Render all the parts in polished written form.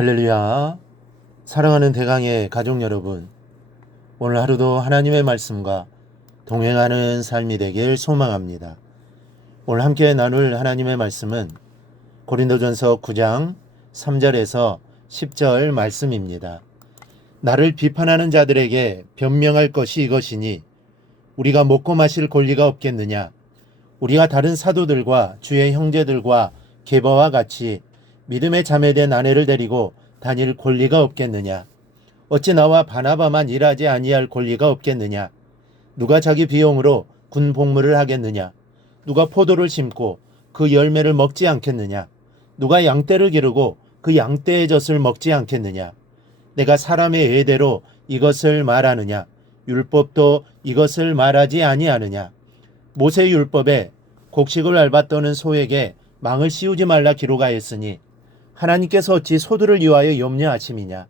할렐루야. 사랑하는 대강의 가족 여러분, 오늘 하루도 하나님의 말씀과 동행하는 삶이 되길 소망합니다. 오늘 함께 나눌 하나님의 말씀은 고린도전서 9장 3절에서 10절 말씀입니다. 나를 비판하는 자들에게 변명할 것이 이것이니 우리가 먹고 마실 권리가 없겠느냐? 우리가 다른 사도들과 주의 형제들과 게바와 같이 믿음에 자매된 아내를 데리고 다닐 권리가 없겠느냐? 어찌 나와 바나바만 일하지 아니할 권리가 없겠느냐? 누가 자기 비용으로 군 복무를 하겠느냐? 누가 포도를 심고 그 열매를 먹지 않겠느냐? 누가 양떼를 기르고 그 양떼의 젖을 먹지 않겠느냐? 내가 사람의 예대로 이것을 말하느냐? 율법도 이것을 말하지 아니하느냐? 모세 율법에 곡식을 밟아 떠는 소에게 망을 씌우지 말라 기록하였으니 하나님께서 어찌 소들을 위하여 염려하심이냐?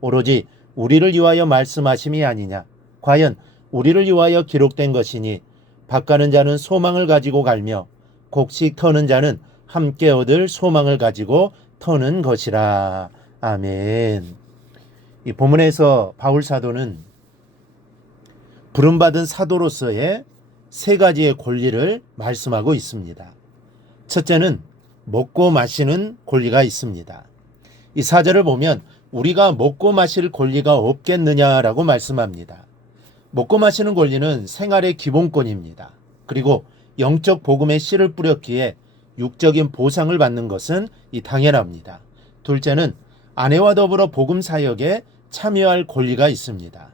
오로지 우리를 위하여 말씀하심이 아니냐? 과연 우리를 위하여 기록된 것이니 밭가는 자는 소망을 가지고 갈며 곡식 터는 자는 함께 얻을 소망을 가지고 터는 것이라. 아멘. 이 본문에서 바울 사도는 부름받은 사도로서의 세 가지의 권리를 말씀하고 있습니다. 첫째는 먹고 마시는 권리가 있습니다. 이 4절을 보면 우리가 먹고 마실 권리가 없겠느냐라고 말씀합니다. 먹고 마시는 권리는 생활의 기본권입니다. 그리고 영적 복음의 씨를 뿌렸기에 육적인 보상을 받는 것은 당연합니다. 둘째는 아내와 더불어 복음 사역에 참여할 권리가 있습니다.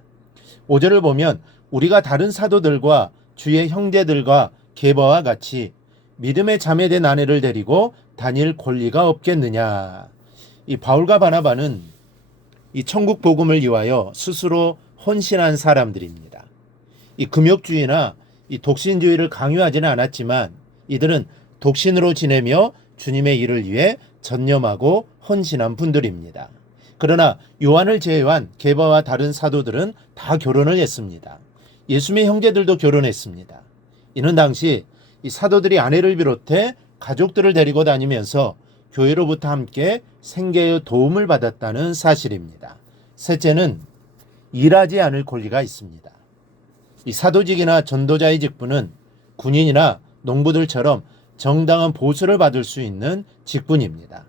5절을 보면 우리가 다른 사도들과 주의 형제들과 게바와 같이 믿음에 자매된 아내를 데리고 다닐 권리가 없겠느냐. 이 바울과 바나바는 이 천국 복음을 위하여 스스로 헌신한 사람들입니다. 이 금욕주의나 이 독신주의를 강요하지는 않았지만 이들은 독신으로 지내며 주님의 일을 위해 전념하고 헌신한 분들입니다. 그러나 요한을 제외한 게바와 다른 사도들은 다 결혼을 했습니다. 예수님의 형제들도 결혼했습니다. 이는 당시 이 사도들이 아내를 비롯해 가족들을 데리고 다니면서 교회로부터 함께 생계의 도움을 받았다는 사실입니다. 셋째는 일하지 않을 권리가 있습니다. 이 사도직이나 전도자의 직분은 군인이나 농부들처럼 정당한 보수를 받을 수 있는 직분입니다.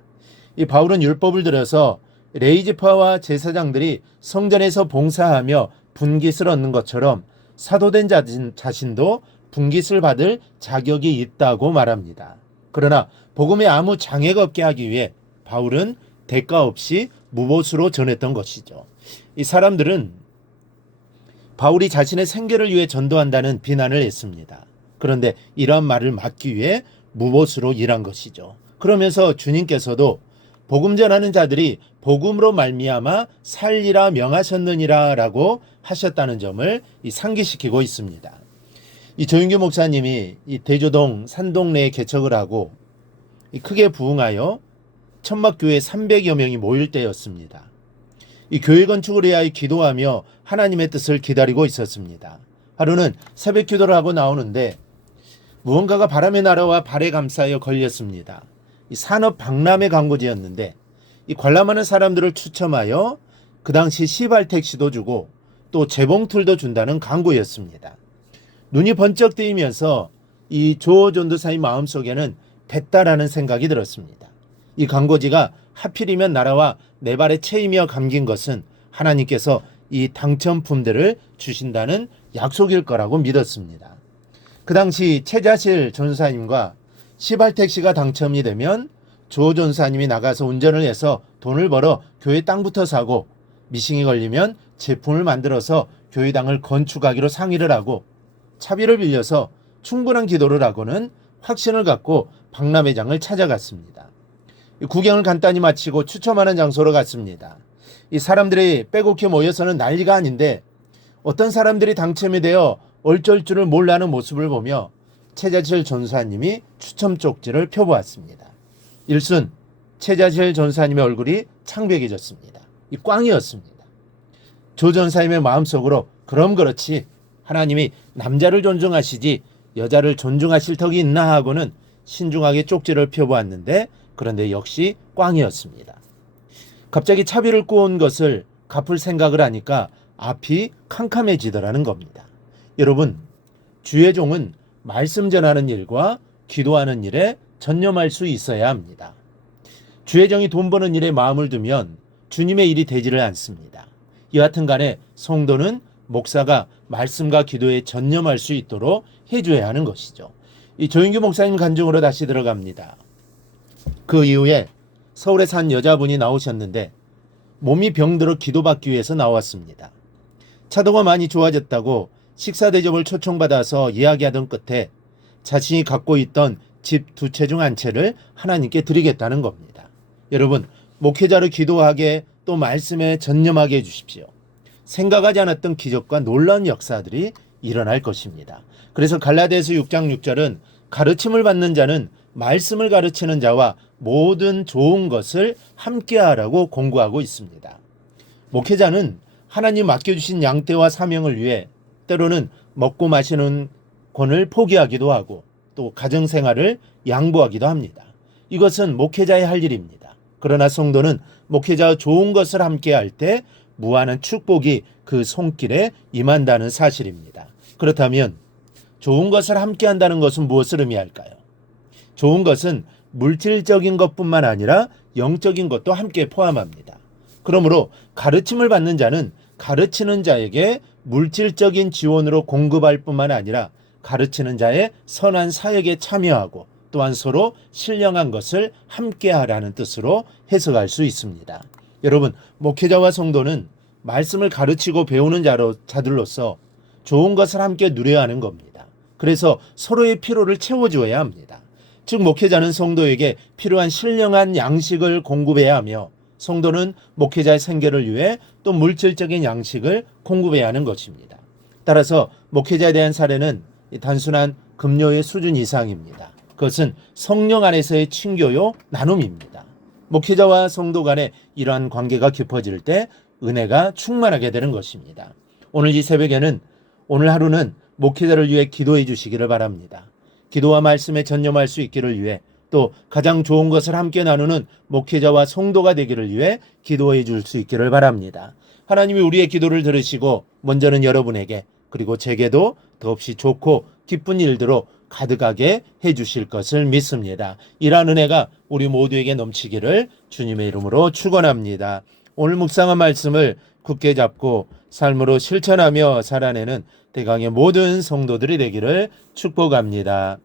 이 바울은 율법을 들여서 레위지파와 제사장들이 성전에서 봉사하며 분깃을 얻는 것처럼 사도된 자신도 분깃을 받을 자격이 있다고 말합니다. 그러나 복음에 아무 장애가 없게 하기 위해 바울은 대가 없이 무보수로 전했던 것이죠. 이 사람들은 바울이 자신의 생계를 위해 전도한다는 비난을 했습니다. 그런데 이러한 말을 막기 위해 무보수로 일한 것이죠. 그러면서 주님께서도 복음 전하는 자들이 복음으로 말미암아 살리라 명하셨느니라 라고 하셨다는 점을 상기시키고 있습니다. 이 조윤규 목사님이 이 대조동 산동네에 개척을 하고 크게 부흥하여 천막교회 300여 명이 모일 때였습니다. 이 교회 건축을 위하여 기도하며 하나님의 뜻을 기다리고 있었습니다. 하루는 새벽 기도를 하고 나오는데 무언가가 바람의 나라와 발에 감싸여 걸렸습니다. 이 산업 박람회 광고지였는데 이 관람하는 사람들을 추첨하여 그 당시 시발 택시도 주고 또 재봉틀도 준다는 광고였습니다. 눈이 번쩍 뜨이면서 이 조 전도사의 마음속에는 됐다라는 생각이 들었습니다. 이 광고지가 하필이면 나라와 내 발에 채이며 감긴 것은 하나님께서 이 당첨품들을 주신다는 약속일 거라고 믿었습니다. 그 당시 최자실 전사님과 시발택시가 당첨이 되면 조 전사님이 나가서 운전을 해서 돈을 벌어 교회 땅부터 사고 미싱이 걸리면 제품을 만들어서 교회당을 건축하기로 상의를 하고 차비를 빌려서 충분한 기도를 하고는 확신을 갖고 박람회장을 찾아갔습니다. 구경을 간단히 마치고 추첨하는 장소로 갔습니다. 이 사람들이 빼곡히 모여서는 난리가 아닌데 어떤 사람들이 당첨이 되어 얼쩔 줄을 몰라하는 모습을 보며 최자실 전사님이 추첨 쪽지를 펴보았습니다. 1순 최자실 전사님의 얼굴이 창백해졌습니다. 이 꽝이었습니다. 조 전사님의 마음속으로 그럼 그렇지 하나님이 남자를 존중하시지 여자를 존중하실 턱이 있나 하고는 신중하게 쪽지를 펴보았는데 그런데 역시 꽝이었습니다. 갑자기 차비를 꼬은 것을 갚을 생각을 하니까 앞이 캄캄해지더라는 겁니다. 여러분, 주의 종은 말씀 전하는 일과 기도하는 일에 전념할 수 있어야 합니다. 주의 종이 돈 버는 일에 마음을 두면 주님의 일이 되지를 않습니다. 여하튼 간에 성도는 목사가 말씀과 기도에 전념할 수 있도록 해줘야 하는 것이죠. 이 조인규 목사님 간증으로 다시 들어갑니다. 그 이후에 서울에 산 여자분이 나오셨는데 몸이 병들어 기도받기 위해서 나왔습니다. 차도가 많이 좋아졌다고 식사 대접을 초청받아서 이야기하던 끝에 자신이 갖고 있던 집 2채 중 1채를 하나님께 드리겠다는 겁니다. 여러분, 목회자를 기도하게 또 말씀에 전념하게 해주십시오. 생각하지 않았던 기적과 놀라운 역사들이 일어날 것입니다. 그래서 갈라디아서 6장 6절은 가르침을 받는 자는 말씀을 가르치는 자와 모든 좋은 것을 함께하라고 공고하고 있습니다. 목회자는 하나님 맡겨주신 양떼와 사명을 위해 때로는 먹고 마시는 권을 포기하기도 하고 또 가정생활을 양보하기도 합니다. 이것은 목회자의 할 일입니다. 그러나 성도는 목회자와 좋은 것을 함께할 때 무한한 축복이 그 손길에 임한다는 사실입니다. 그렇다면 좋은 것을 함께한다는 것은 무엇을 의미할까요? 좋은 것은 물질적인 것뿐만 아니라 영적인 것도 함께 포함합니다. 그러므로 가르침을 받는 자는 가르치는 자에게 물질적인 지원으로 공급할 뿐만 아니라 가르치는 자의 선한 사역에 참여하고 또한 서로 신령한 것을 함께하라는 뜻으로 해석할 수 있습니다. 여러분, 목회자와 성도는 말씀을 가르치고 배우는 자들로서 좋은 것을 함께 누려야 하는 겁니다. 그래서 서로의 필요를 채워주어야 합니다. 즉 목회자는 성도에게 필요한 신령한 양식을 공급해야 하며 성도는 목회자의 생계를 위해 또 물질적인 양식을 공급해야 하는 것입니다. 따라서 목회자에 대한 사례는 단순한 급료의 수준 이상입니다. 그것은 성령 안에서의 친교요 나눔입니다. 목회자와 성도 간에 이러한 관계가 깊어질 때 은혜가 충만하게 되는 것입니다. 오늘 이 새벽에는 오늘 하루는 목회자를 위해 기도해 주시기를 바랍니다. 기도와 말씀에 전념할 수 있기를 위해 또 가장 좋은 것을 함께 나누는 목회자와 성도가 되기를 위해 기도해 줄 수 있기를 바랍니다. 하나님이 우리의 기도를 들으시고 먼저는 여러분에게 그리고 제게도 더없이 좋고 기쁜 일들로 가득하게 해주실 것을 믿습니다. 이러한 은혜가 우리 모두에게 넘치기를 주님의 이름으로 축원합니다. 오늘 묵상한 말씀을 굳게 잡고 삶으로 실천하며 살아내는 대강의 모든 성도들이 되기를 축복합니다.